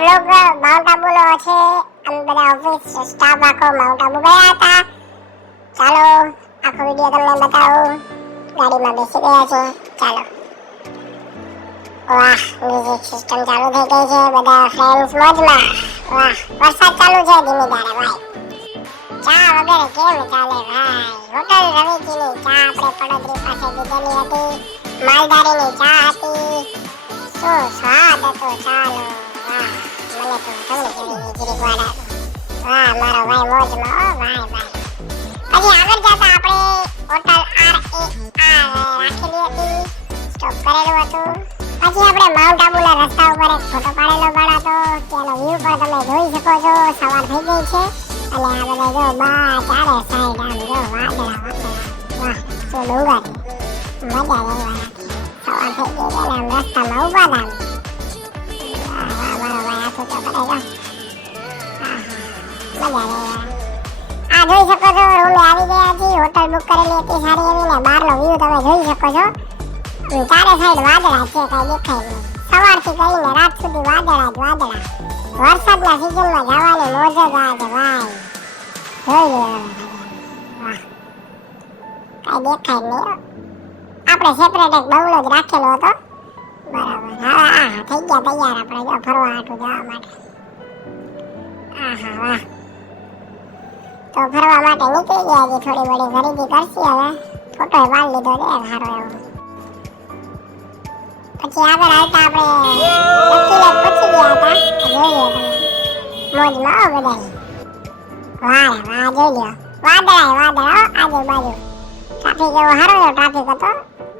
Vlog mount Abu નો છે. અમે બધા ઓફિસ સ્ટાફ આખો માઉન્ટ આબુ ગયા હતા. ચાલો આખો વિડિયો તમને બતાવું. ગાડીમાં બેસી ગયા છે. ચાલો. વાહ, મ્યુઝિક સિસ્ટમ ચાલુ થઈ ગઈ છે. બધા ફ્રેન્ડ્સ મોજમાં. વાહ, વરસાદ ચાલુ છે ધીમી ધારે ભાઈ. ચા વગેરે કેમ ચાલે ભાઈ? હોટલ રવિજીની ચા આપણે પડોદરી પાસે લીધેલી હતી. માલધારીની ચા હતી. શું સ્વાદ હતો. ચાલો. વાહ, મને તો તમને કેવી જીરીક વાડા. વાહ, મારો ભાઈ મોજમાં. ઓ ભાઈ ભાઈ. પછી આગળ જતા આપણે હોટલ રાખેલી હતી. સ્ટોપ કરેલું હતું. પછી આપણે માઉન્ટ આબુના રસ્તા ઉપર એક ફોટો પાડેલો પણ હતો. તેનો વ્યૂ પણ તમે જોઈ શકો છો. સવાર થઈ ગઈ છે અને આ બધા જો બા ચારે સાઈડ આમ જો વાદળા. વાહ, શું ડુંગર. મજા જ આવી. સવાર થઈ ગઈ છે ને આમ રસ્તામાં ઉભા હતા. વાહ વાહ, મારો ભાઈ હાથું તો કરે જો. મજા આવી. આ જોઈ શકો છો રૂમે આવી ગયા છીએ. હોટલ બુક કરેલી હતી સારી એવી ને બહારનો વ્યૂ તમે જોઈ શકો છો. ચારે સાઈડ વાદળા છે, કઈ દેખાય નહીં. સવારથી કરીને રાત સુધી વાદળા જ વાદળા. વરસાદના સિઝનમાં જવાની મોજ જ આ છે ભાઈ. જોઈ લો. વાહ, કઈ દેખાય નહીં. આપણે સેપરેટ એક બંગલો જ રાખેલો હતો. બરાબર. હા, થઈ ગયા તૈયાર આપણે જો ફરવા હાટું જવા માટે. આહા વાહ. તો ફરવા માટે નીકળી ગયા છે. થોડી બડી ખરીદી કરશી હવે. ફોટો પાડી લીધો છે સારો એવો. પછી આગળ આવતા આપણે નક્કીલે પહોંચી ગયા હતા. જોઈએ તમે મોજમાં આવો બધાની. વાહ વાહ, જોઈ લ્યો વાદળા વાદળા આજુબાજુ. ટ્રાફિક એવો સારો એવો ટ્રાફિક હતો.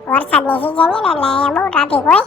વરસાદની સિઝન છે ને એટલે અહીંયા બહુ ટ્રાફિક હોય.